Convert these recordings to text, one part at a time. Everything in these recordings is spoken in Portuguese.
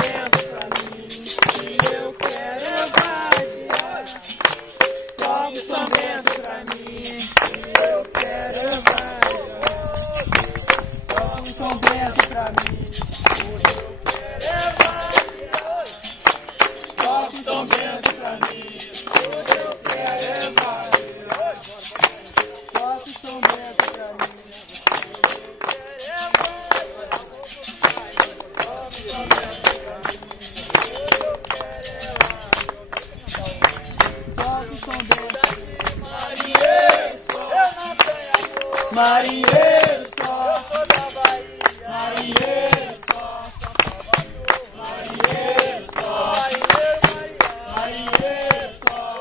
Bento pra mim, que eu quero evadiar. Toca o São Bento pra mim, que eu quero evadiar. Toca o São Bento pra mim, que eu quero evadiar. Toca o São Bento pra mim, que eu quero evadiar. Toca o São Bento pra mim. Marinheiro só, eu sou da Bahia. Marinheiro só, marinheiro só, marinheiro só,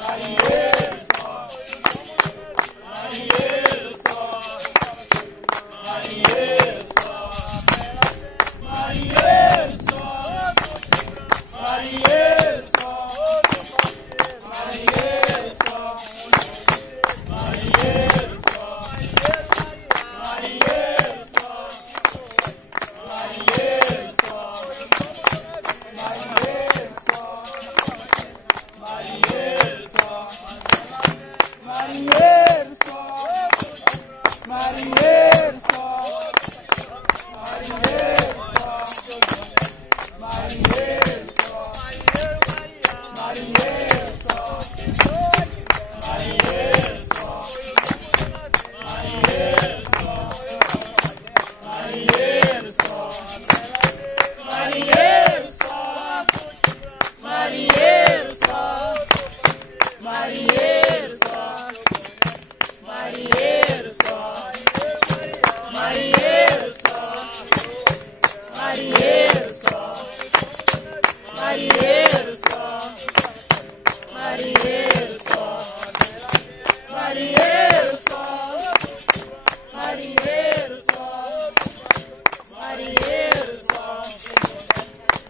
marinheiro só, marinheiro só, marinheiro só, marinheiro só, marinheiro só, marinheiro só, marinheiro. Marinheiro só, marinheiro só, marinheiro só, marinheiro só, marinheiro só, marinheiro só, marinheiro só, marinheiro só, marinheiro só, marinheiro só, marinheiro só. Marinheiro só, marinheiro só, marinheiro só, marinheiro só, marinheiro só, marinheiro só, marinheiro só, marinheiro só,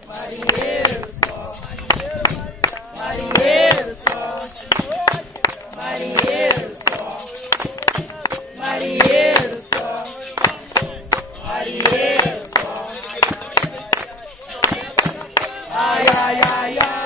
marinheiro só, marinheiro só, marinheiro só. Marinheiro só, marinheiro só, ai, ai, ai, ai.